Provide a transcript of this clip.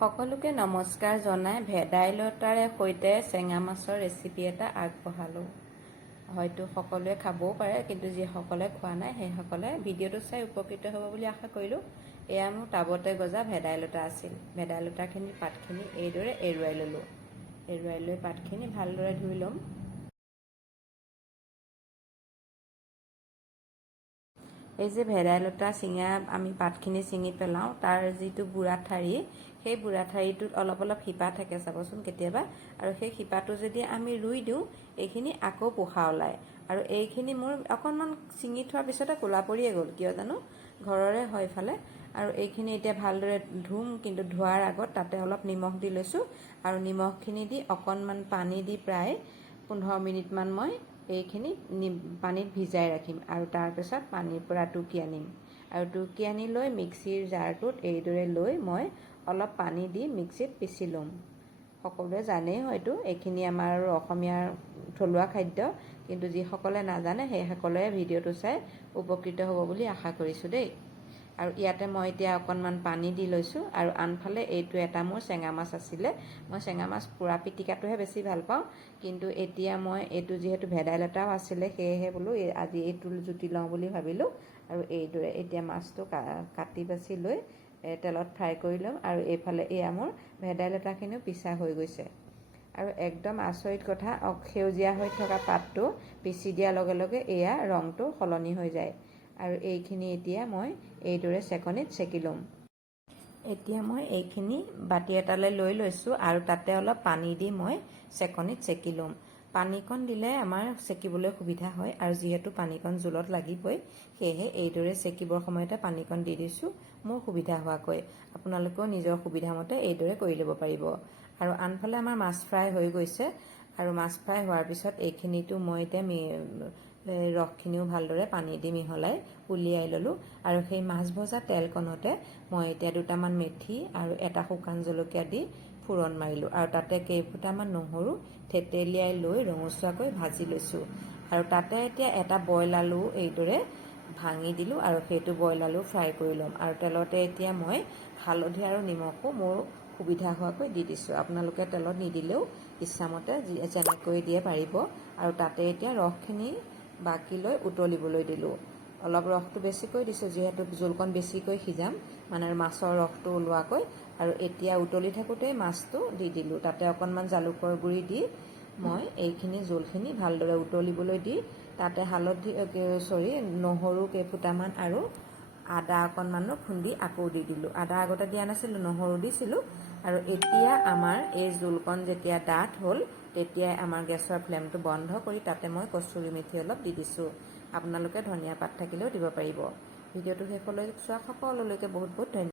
সকলোকে নমস্কাৰ জনাই ভেদাইলতাৰে সৈতে চেঙা মাছৰ ৰেচিপি এটা আগবঢ়ালোঁ। হয়তো সকলোৱে খাবও পাৰে, কিন্তু যিসকলে খোৱা নাই সেইসকলে ভিডিঅ'টো চাই উপকৃত হ'ব বুলি আশা কৰিলোঁ। এয়া মোৰ টাবতে গজা ভেদাইলতা আছিল। ভেদাইলতাখিনি পাতখিনি এইদৰে এৰুৱাই ল'লোঁ। এৰুৱাই লৈ পাতখিনি ভালদৰে ধুই ল'ম। এই যে ভেদাইলতা চিঙা আমি পাতখিনি ছিঙি পেলাওঁ, তাৰ যিটো বুঢ়া ঠাৰি, সেই বুঢ়া ঠাৰিটোত অলপ অলপ শিপা থাকে চাবচোন কেতিয়াবা, আৰু সেই শিপাটো যদি আমি ৰুই দিওঁ এইখিনি আকৌ পোখা ওলায়। আৰু এইখিনি মোৰ অকণমান ছিঙি থোৱাৰ পিছতে ক'লা পৰিয়ে গ'ল, কিয় জানো, ঘৰৰে হয় ইফালে। আৰু এইখিনি এতিয়া ভালদৰে ধুম, কিন্তু ধোৱাৰ আগত তাতে অলপ নিমখ দি লৈছোঁ, আৰু নিমখখিনি দি অকণমান পানী দি প্ৰায় 15 মিনিটমান মই এইখিনি পানীত ভিজাই ৰাখিম, আৰু তাৰপিছত পানীৰ পৰা টুকি আনিম। আৰু টুকি আনি লৈ মিক্সিৰ জাৰটোত এইদৰে লৈ মই অলপ পানী দি মিক্সিত পিচি ল'ম। সকলোৱে জানেই হয়তো এইখিনি আমাৰ অসমীয়াৰ থলুৱা খাদ্য, কিন্তু যিসকলে নাজানে সেইসকলে ভিডিঅ'টো চাই উপকৃত হ'ব বুলি আশা কৰিছোঁ দেই। আৰু ইয়াতে মই এতিয়া অকণমান পানী দি লৈছোঁ, আৰু আনফালে এইটো এটা মোৰ চেঙা মাছ আছিলে। মই চেঙা মাছ পোৰা পিটিকাটোহে বেছি ভাল পাওঁ, কিন্তু এতিয়া মই এইটো যিহেতু ভেদাইলতাও আছিলে, সেয়েহে বোলো আজি এইটো জুতি লওঁ বুলি ভাবিলোঁ। আৰু এইদৰে এতিয়া মাছটো কাটি বাছি লৈ তেলত ফ্ৰাই কৰি ল'ম। আৰু এইফালে এয়া মোৰ ভেদাইলতাখিনিও পিছা হৈ গৈছে। আৰু একদম আচৰিত কথা, সেউজীয়া হৈ থকা পাতটো পিচি দিয়াৰ লগে লগে এয়া ৰংটো সলনি হৈ যায়। আৰু এইখিনি এতিয়া মই এইদৰে চেকনিত চেকি ল'ম। এতিয়া মই এইখিনি বাতি এটালৈ লৈ লৈছোঁ, আৰু তাতে অলপ পানী দি মই চেকনিত চেকি ল'ম। পানীকণ দিলে আমাৰ চেকিবলৈ সুবিধা হয়, আৰু যিহেতু পানীকণ জোলত লাগিবই, সেয়েহে এইদৰে চেকিবৰ সময়তে পানীকণ দি দিছোঁ মোৰ সুবিধা হোৱাকৈ। আপোনালোকেও নিজৰ সুবিধা মতে এইদৰে কৰি ল'ব পাৰিব। আৰু আনফালে আমাৰ মাছ ফ্ৰাই হৈ গৈছে, আৰু মাছ ফ্ৰাই হোৱাৰ পিছত এইখিনিতো মই এতিয়া ৰসখিনিও ভালদৰে পানী দি মিহলাই উলিয়াই ল'লোঁ। আৰু সেই মাছ ভজা তেলকণতে মই এতিয়া দুটামান মেথি আৰু এটা শুকান জলকীয়া দি ফোৰণ মাৰিলোঁ, আৰু তাতে কেইফুটামান নহৰু থেতেলিয়াই লৈ ৰঙচুৱাকৈ ভাজি লৈছোঁ। আৰু তাতে এতিয়া এটা বইল আলু এইদৰে ভাঙি দিলোঁ, আৰু সেইটো বইল আলু ফ্ৰাই কৰি ল'ম। আৰু তেলতে এতিয়া মই হালধি আৰু নিমখো মোৰ সুবিধা হোৱাকৈ দি দিছোঁ। আপোনালোকে তেলত নিদিলেও ইচ্ছামতে যেনেকৈ দিয়ে পাৰিব। আৰু তাতে এতিয়া ৰসখিনি বাকি লৈ উতলিবলৈ দিলোঁ। অলপ ৰসটো বেছিকৈ দিছোঁ, যিহেতু জোলকণ বেছিকৈ সিজাম, মানে মাছৰ ৰসটো ওলোৱাকৈ। আৰু এতিয়া উতলি থাকোঁতেই মাছটো দি দিলোঁ। তাতে অকণমান জালুকৰ গুড়ি দি মই এইখিনি জোলখিনি ভালদৰে উতলিবলৈ দি তাতে নহৰু কেইফুটামান আৰু আদা অকণমানো খুন্দি আকৌ দি দিলোঁ। আদা আগতে দিয়া নাছিলোঁ, নহৰু দিছিলোঁ। আৰু এতিয়া আমাৰ এই জোলকণ যেতিয়া ডাঠ হ'ল, তেতিয়াই আমাৰ গেছৰ ফ্লেমটো বন্ধ কৰি তাতে মই কচুৰি মেথি অলপ দি দিছোঁ। আপোনালোকে ধনিয়া পাত থাকিলেও দিব পাৰিব। ভিডিঅ'টো শেষলৈ চোৱা সকলোলৈকে বহুত বহুত ধন্যবাদ।